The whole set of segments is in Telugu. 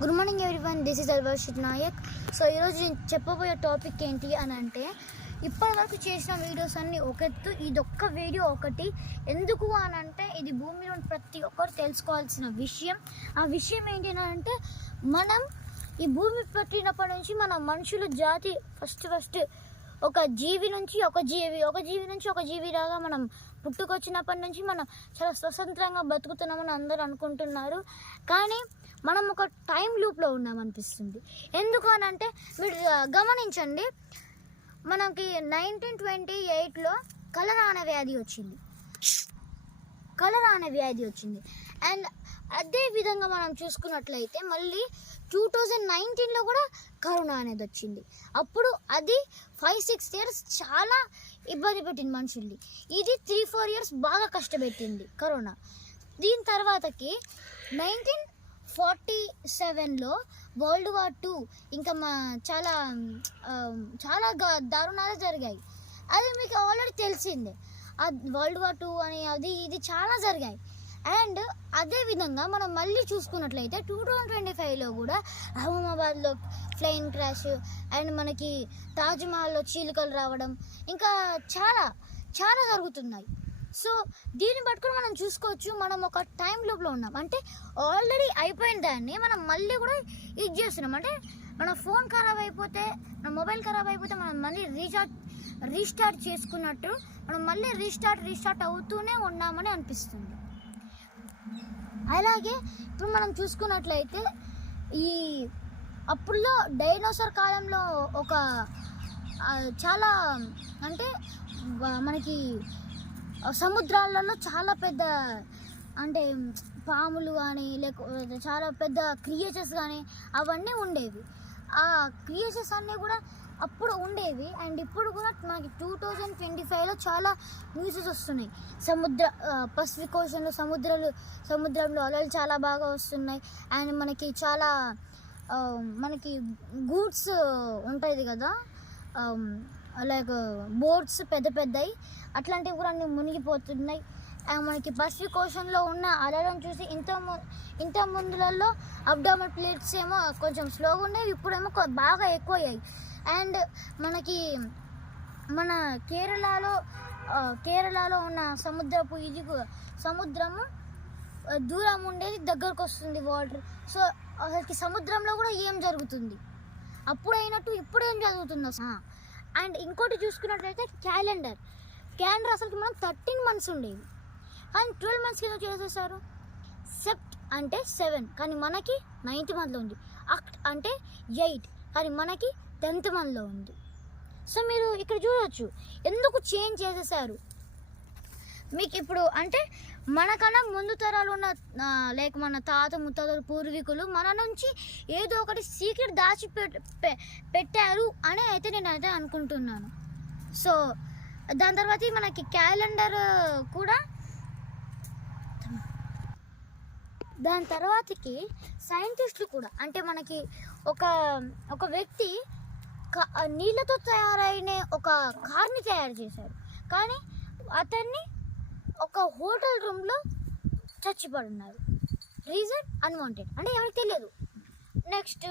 Good morning everyone, this is Alvarshith Nayak. So ఈరోజు నేను చెప్పబోయే టాపిక్ ఏంటి అని అంటే, ఇప్పటివరకు చేసిన వీడియోస్ అన్నీ ఒకెత్తు, ఇదొక్క వీడియో ఒకటి. ఎందుకు అని అంటే, ఇది భూమిలో ప్రతి ఒక్కరు తెలుసుకోవాల్సిన విషయం. ఆ విషయం ఏంటి అని అంటే, మనం ఈ భూమి పట్టినప్పటి నుంచి మన మనుషుల జాతి ఫస్ట్ ఒక జీవి నుంచి ఒక జీవి లాగా మనం పుట్టుకొచ్చినప్పటి నుంచి మనం చాలా స్వతంత్రంగా బతుకుతున్నామని అందరూ అనుకుంటున్నారు. కానీ మనం ఒక టైం లూప్లో ఉన్నామనిపిస్తుంది. ఎందుకు అని అంటే, మీరు గమనించండి, మనకి 1928లో కలరా అనే వ్యాధి వచ్చింది. అండ్ అదే విధంగా మనం చూసుకున్నట్లయితే మళ్ళీ 2019లో కూడా కరోనా అనేది వచ్చింది. అప్పుడు అది 5-6 ఇయర్స్ చాలా ఇబ్బంది పెట్టింది మనుషుల్ని. ఇది 3-4 ఇయర్స్ బాగా కష్టపెట్టింది కరోనా. దీని తర్వాతకి 1947లో వరల్డ్ వార్ 2 ఇంకా చాలా దారుణాలు జరిగాయి. అది మీకు ఆల్రెడీ తెలిసిందే. వరల్డ్ వార్ 2 అని ఇది చాలా జరిగాయి. అండ్ అదేవిధంగా మనం మళ్ళీ చూసుకున్నట్లయితే 2025లో కూడా అహ్మదాబాద్లో ప్లేన్ క్రాష్, అండ్ మనకి తాజ్మహల్లో చీలికలు రావడం, ఇంకా చాలా జరుగుతున్నాయి. సో దీన్ని పట్టుకొని మనం చూసుకోవచ్చు, మనం ఒక టైం లూప్లో ఉన్నాం. అంటే ఆల్రెడీ అయిపోయిన దాన్ని మనం మళ్ళీ కూడా ఇది చేస్తున్నాం. అంటే మన ఫోన్ ఖరాబ్ అయిపోతే, మన మొబైల్ ఖరాబ్ అయిపోతే మనం మళ్ళీ రీస్టార్ట్ చేసుకున్నట్టు మనం మళ్ళీ రీస్టార్ట్ అవుతూనే ఉన్నామని అనిపిస్తుంది. అలాగే ఇప్పుడు మనం చూసుకున్నట్లయితే అప్పుడులో డైనోసార్ కాలంలో ఒక చాలా అంటే మనకి సముద్రాలలో చాలా పెద్ద అంటే పాములు కానీ లేకపోతే చాలా పెద్ద క్రియేచర్స్ కానీ అవన్నీ ఉండేవి. ఆ క్రియేచర్స్ అన్నీ కూడా అప్పుడు ఉండేవి. అండ్ ఇప్పుడు కూడా మనకి 2025లో చాలా న్యూసెస్ వస్తున్నాయి. పసిఫిక్ ఓషన్లో సముద్రంలో అలలు చాలా బాగా వస్తున్నాయి. అండ్ మనకి చాలా మనకి గూడ్స్ ఉంటుంది కదా, లైక్ బోట్స్ పెద్దవి అట్లాంటివి కూడా అన్నీ మునిగిపోతున్నాయి. మనకి పసిఫిక్ ఓషన్లో ఉన్న అలలను చూసి ఇంత ముందులలో అబ్డామల్ ప్లేట్స్ ఏమో కొంచెం స్లోగా ఉండేవి, ఇప్పుడేమో బాగా ఎక్కువయ్యాయి. అండ్ మనకి మన కేరళలో ఉన్న సముద్రము దూరం ఉండేది దగ్గరకు వస్తుంది వాటర్. సో అసలుకి సముద్రంలో కూడా ఏం జరుగుతుంది, అప్పుడు అయినట్టు ఇప్పుడు ఏం జరుగుతుందో. అండ్ ఇంకోటి చూసుకున్నట్లయితే క్యాలెండర్ అసలుకి మనం 13 months ఉండేవి, కానీ 12 months కింద చేసేసారు. సెప్ట్ అంటే 7, కానీ మనకి 9th monthలో ఉంది. అక్ట్ అంటే 8, కానీ మనకి 10th monthలో ఉంది. సో మీరు ఇక్కడ చూడవచ్చు ఎందుకు చేంజ్ చేసేసారు. మీకు ఇప్పుడు అంటే మనకన్నా ముందు తరాలు ఉన్న లైక్ మన తాత ముత్తాతలు పూర్వీకులు మన నుంచి ఏదో ఒకటి సీక్రెట్ దాచి పెట్టారు అని అయితే నేనైతే అనుకుంటున్నాను. సో దాని తర్వాత మనకి క్యాలెండర్ కూడా, దాని తర్వాతకి సైంటిస్టులు కూడా అంటే మనకి ఒక వ్యక్తి నీళ్ళతో తయారైన ఒక కార్ని తయారు చేశారు, కానీ అతన్ని ఒక హోటల్ రూమ్లో చచ్చిపడున్నారు. రీజన్ అన్వాంటెడ్, అంటే ఎవరికి తెలియదు. నెక్స్ట్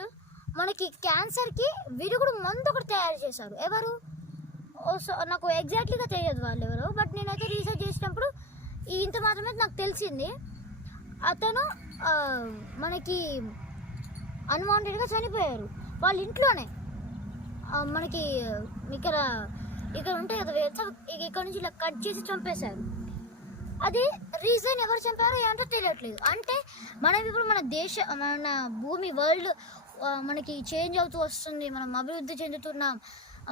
మనకి క్యాన్సర్కి విరుగుడు మందు ఒకటి తయారు చేశారు. ఎవరు నాకు ఎగ్జాక్ట్లీగా తెలియదు వాళ్ళు ఎవరు, బట్ నేనైతే రీసెర్చ్ చేసినప్పుడు ఇంత మాత్రమే నాకు తెలిసింది. అతను మనకి అన్వాంటెడ్గా చనిపోయారు వాళ్ళ ఇంట్లోనే. మనకి ఇక్కడ ఉంటాయి కదా, ఇక్కడ నుంచి ఇలా కట్ చేసి చంపేశారు. అది రీజన్ ఎవరు చంపారో ఏంటో తెలియట్లేదు. అంటే మనం ఇప్పుడు మన భూమి వరల్డ్ మనకి చేంజ్ అవుతూ వస్తుంది, మనం అభివృద్ధి చెందుతున్నాం,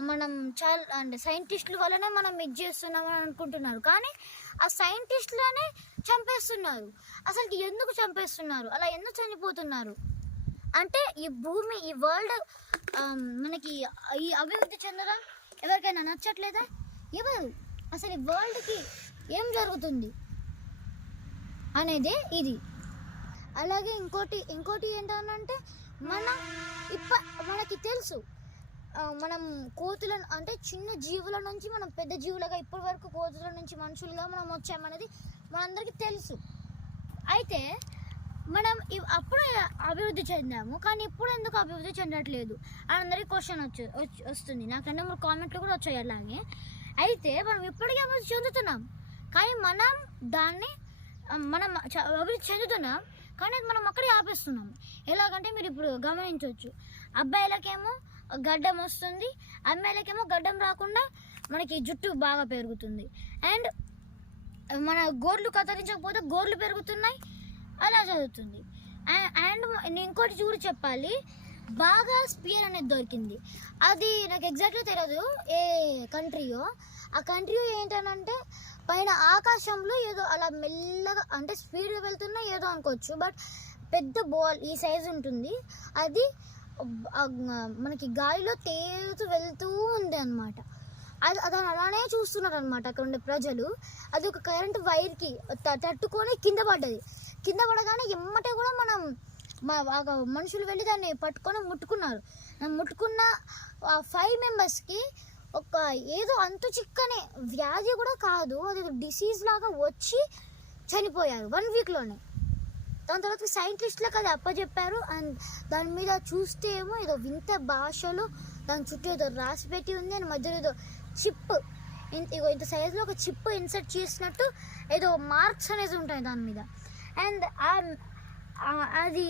మనం చాలా అంటే సైంటిస్టుల వల్లనే మనం ఇది చేస్తున్నాం అని అనుకుంటున్నారు. కానీ ఆ సైంటిస్టులనే చంపేస్తున్నారు. అసలు ఎందుకు చంపేస్తున్నారు, అలా ఎందుకు చనిపోతున్నారు అంటే ఈ భూమి ఈ వరల్డ్ మనకి ఈ అభివృద్ధి చెందడం ఎవరికైనా నచ్చట్లేదా? ఎవరు అసలు ఈ వరల్డ్కి ఏం జరుగుతుంది అనేది ఇది. అలాగే ఇంకోటి ఏంటంటే మనకి తెలుసు, మనం కోతులను అంటే చిన్న జీవుల నుంచి మనం పెద్ద జీవులుగా ఇప్పటి వరకు కోతుల నుంచి మనుషులుగా మనం వచ్చామనేది మనందరికీ తెలుసు. అయితే అప్పుడు అభివృద్ధి చెందాము, కానీ ఇప్పుడు ఎందుకు అభివృద్ధి చెందట్లేదు అని అందరికీ క్వశ్చన్ వస్తుంది. నాకన్నా మూడు కామెంట్లు కూడా వచ్చాయి అలాగే. అయితే మనం ఇప్పటికీ అభివృద్ధి చెందుతున్నాం, కానీ మనం దాన్ని అభివృద్ధి చెందుతున్నాం, కానీ మనం అక్కడే ఆపేస్తున్నాం. ఎలాగంటే మీరు ఇప్పుడు గమనించవచ్చు, అబ్బాయిలకేమో గడ్డం వస్తుంది, అమ్మాయిలకేమో గడ్డం రాకుండా మనకి జుట్టు బాగా పెరుగుతుంది. అండ్ మన గోర్లు కత్తిరించకపోతే గోర్లు పెరుగుతున్నాయి, అలా జరుగుతుంది. అండ్ నేను ఇంకోటి చూడు చెప్పాలి, బాగా స్పియర్ అనేది దొరికింది. అది నాకు ఎగ్జాక్ట్గా తెలియదు ఏ కంట్రీయో. ఆ కంట్రీ ఏంటనంటే పైన ఆకాశంలో ఏదో అలా మెల్లగా అంటే స్పీడ్గా వెళ్తున్నా ఏదో అనుకోవచ్చు, బట్ పెద్ద బాల్ ఈ సైజు ఉంటుంది. అది మనకి గాలిలో తేలుతూ వెళ్తూ ఉంది అనమాట. దాన్ని అలానే చూస్తున్నారు అనమాట అక్కడ ఉండే ప్రజలు. అది ఒక కరెంట్ వైర్కి తట్టుకొని కింద పడ్డది. కింద పడగానే ఎమ్మటే కూడా మనుషులు వెళ్ళి దాన్ని పట్టుకొని ముట్టుకున్నారు. ముట్టుకున్న 5 మెంబర్స్కి ఒక ఏదో అంతు చిక్కని వ్యాధి కూడా కాదు, అది డిసీజ్ లాగా వచ్చి చనిపోయారు 1 వీక్లోనే. దాని తర్వాత సైంటిస్టులకు అది అప్పచెప్పారు. అండ్ దాని మీద చూస్తే ఏమో ఏదో వింత భాషలో దాని చుట్టూ ఏదో రాసి పెట్టి ఉంది. అండ్ మధ్యలో ఏదో చిప్, ఇంత సైజులో ఒక చిప్ ఇన్సర్ట్ చేసినట్టు ఏదో మార్క్స్ అనేది ఉంటాయి దాని మీద. అండ్ అది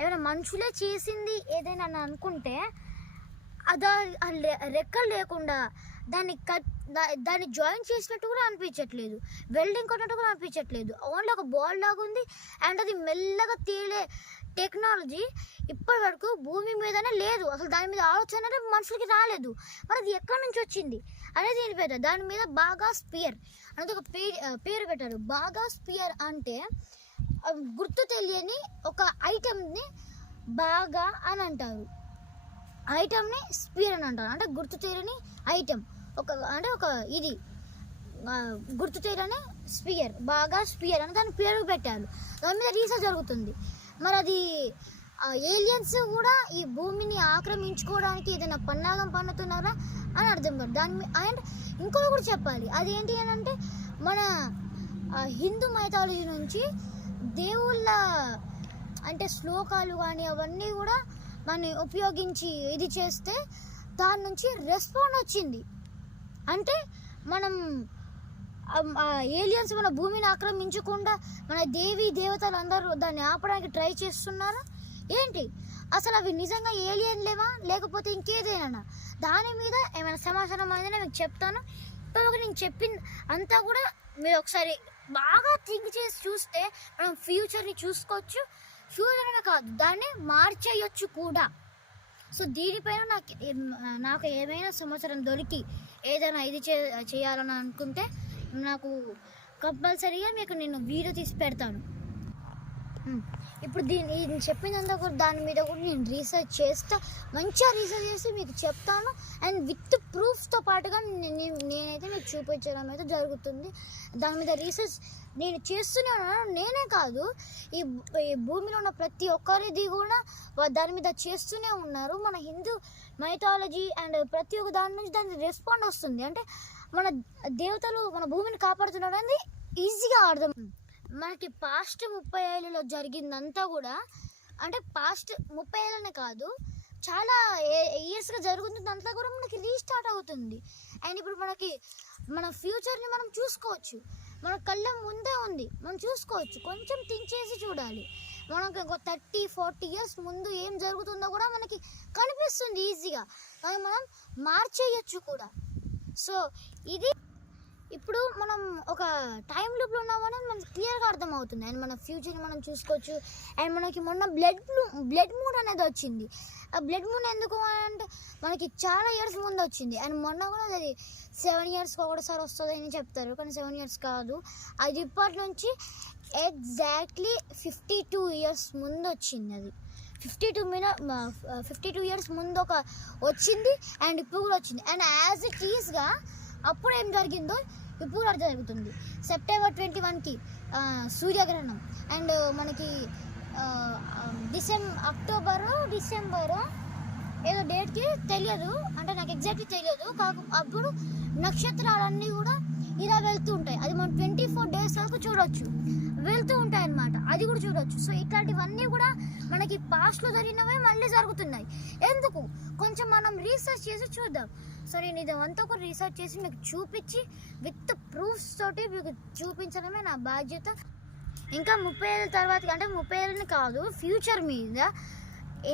ఏమైనా మనుషులే చేసింది ఏదైనా అని అనుకుంటే రెక్కలు లేకుండా దాన్ని జాయిన్ చేసినట్టు కూడా అనిపించట్లేదు, వెల్డింగ్ కొట్టినట్టు కూడా అనిపించట్లేదు. ఓన్లీ ఒక బాల్ లాగా ఉంది. అండ్ అది మెల్లగా తేలే టెక్నాలజీ ఇప్పటి వరకు భూమి మీదనే లేదు. అసలు దాని మీద ఆలోచన అనేది మనుషులకి రాలేదు. మరి అది ఎక్కడి నుంచి వచ్చింది అనేది దీని పేరు. దాని మీద బాగా స్పియర్ అనేది ఒక పేరు పెట్టారు. బాగా స్పియర్ అంటే గుర్తు తెలియని ఒక ఐటెంని బాగా అని అంటారు, ఐటెంని స్పియర్ అని అంటారు. అంటే గుర్తు తెలియని ఐటెం ఒక ఇది గుర్తు తెలియని స్పియర్, బాగా స్పియర్ అని దాని పేరు పెట్టారు. దాని మీద రీసెర్చ్ జరుగుతుంది. మరి అది ఏలియన్స్ కూడా ఈ భూమిని ఆక్రమించుకోవడానికి ఏదైనా పన్నాగం పన్నుతున్నారా అని అర్థం కాదు దాని. అండ్ ఇంకోటి కూడా చెప్పాలి, అదేంటి అని అంటే మన హిందూ మైథాలజీ నుంచి దేవుళ్ళ అంటే శ్లోకాలు కానీ అవన్నీ కూడా దాన్ని ఉపయోగించి ఇది చేస్తే దాని నుంచి రెస్పాండ్ వచ్చింది. అంటే మనం ఏలియన్స్ మన భూమిని ఆక్రమించకుండా మన దేవీ దేవతలు అందరూ దాన్ని ఆపడానికి ట్రై చేస్తున్నారు ఏంటి? అసలు అవి నిజంగా ఏలియన్లేవా లేకపోతే ఇంకేదైనా? దాని మీద ఏమైనా సమాచారం అనేది మీకు చెప్తాను. ఇప్పుడు నేను చెప్పింది అంతా కూడా మీరు ఒకసారి బాగా థింక్ చేసి చూస్తే మనం ఫ్యూచర్ని చూసుకోవచ్చు. ఫ్యూచర్ కాదు, దాన్ని మార్చేయచ్చు కూడా. సో దీనిపైన నాకు ఏమైనా సమాచారం దొరికి ఏదైనా ఇది చేయాలని అనుకుంటే నాకు కంపల్సరీగా మీకు నేను వీడియో తీసి పెడతాను. ఇప్పుడు దీన్ని చెప్పిందంతా కూడా దాని మీద కూడా నేను రీసెర్చ్ చేస్తా, మంచిగా రీసెర్చ్ చేసి మీకు చెప్తాను. అండ్ విత్ ప్రూఫ్తో పాటుగా నేనైతే మీకు చూపించడం అయితే జరుగుతుంది. దాని మీద రీసెర్చ్ నేను చేస్తూనే ఉన్నాను. నేనే కాదు, ఈ భూమిలో ఉన్న ప్రతి ఒక్కరిది కూడా దాని మీద చేస్తూనే ఉన్నారు. మన హిందూ మైథాలజీ అండ్ ప్రతి ఒక్క దాని నుంచి దానికి రెస్పాండ్ వస్తుంది. అంటే మన దేవతలు మన భూమిని కాపాడుతున్నారు అనేది ఈజీగా అర్థం. మనకి పాస్ట్ 30 ఏళ్ళలో జరిగిందంతా కూడా, అంటే పాస్ట్ 30 ఏళ్ళనే కాదు చాలా ఇయర్స్గా జరుగుతుందంతా కూడా మనకి రీస్టార్ట్ అవుతుంది. అండ్ ఇప్పుడు మన ఫ్యూచర్ని మనం చూసుకోవచ్చు, మన కళ్ళ ముందే ఉంది, మనం చూసుకోవచ్చు. కొంచెం థింక్ చేసి చూడాలి. మనకి ఒక 30-40 ఇయర్స్ ముందు ఏం జరుగుతుందో కూడా మనకి కనిపిస్తుంది ఈజీగా, అది మనం మార్చేయచ్చు కూడా. సో ఇది ఇప్పుడు మనం ఒక టైం లూప్లో ఉన్నామని మనకి క్లియర్గా అర్థమవుతుంది. అండ్ మన ఫ్యూచర్ని మనం చూసుకోవచ్చు. అండ్ మనకి మొన్న బ్లడ్ మూన్ అనేది వచ్చింది. ఆ బ్లడ్ మూన్ ఎందుకు అంటే మనకి చాలా ఇయర్స్ ముందు వచ్చింది. అండ్ మొన్న కూడా అది 7 ఇయర్స్కి ఒకటిసారి వస్తుంది అని చెప్తారు, కానీ 7 ఇయర్స్ కాదు, అది ఇప్పటి నుంచి ఎగ్జాక్ట్లీ 52 ఇయర్స్ ముందు వచ్చింది. అది 52 ఇయర్స్ ముందు వచ్చింది. అండ్ ఇప్పుడు కూడా వచ్చింది. అండ్ యాజ్ ఇట్ ఈస్గా అప్పుడు ఏం జరిగిందో ఇప్పుడు కూడా జరుగుతుంది. సెప్టెంబర్ 21కి సూర్యగ్రహణం. అండ్ మనకి డిసెంబర్ ఏదో డేట్కి తెలియదు, అంటే నాకు ఎగ్జాక్ట్లీ తెలియదు. అప్పుడు నక్షత్రాలన్నీ కూడా ఇలా వెళ్తూ ఉంటాయి. అది మనం 24 డేస్ వరకు చూడవచ్చు. వెళ్తూ ఉంటాయి అన్నమాట. అది కూడా చూడొచ్చు. సో ఇట్లాంటివన్నీ కూడా మనకి పాస్ట్లో జరిగినవే మళ్ళీ జరుగుతున్నాయి. ఎందుకు కొంచెం మనం రీసెర్చ్ చేసి చూద్దాం. సో నేను ఇదంతా కూడా రీసెర్చ్ చేసి మీకు చూపించి విత్ ప్రూఫ్స్ తోటి మీకు చూపించడమే నా బాధ్యత. ఇంకా 30 ఏళ్ళ తర్వాత, అంటే 30 ఏళ్ళని కాదు, ఫ్యూచర్ మీద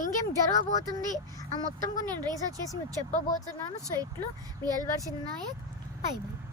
ఇంకేం జరగబోతుంది ఆ మొత్తం కూడా నేను రీసెర్చ్ చేసి మీకు చెప్పబోతున్నాను. సో ఇట్లు మీ ఎల్వర్షిన్ నాయక్. Bye by.